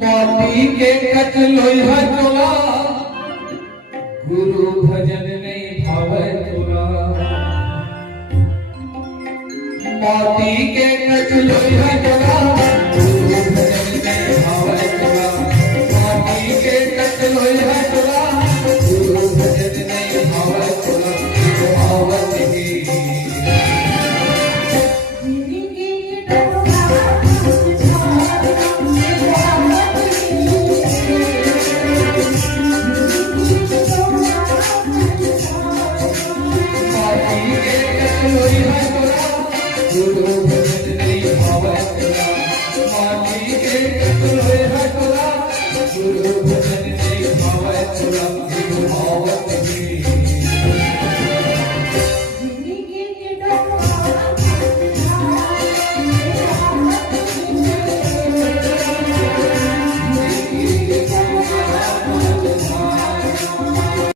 माटी के कचलोई चोला गुरु भजन नहीं भावे तोरा। माटी के कचलोई चोला गुरु भजन नहीं भावे तोरा। माटी के कचलोई चोला गुरु भजन नहीं भावे तोरा। भावत ही गुरु भजन नहीं भावे तोरा। माटी के कचलोई चोला गुरु भजन नहीं भावे तोरा। भावत ही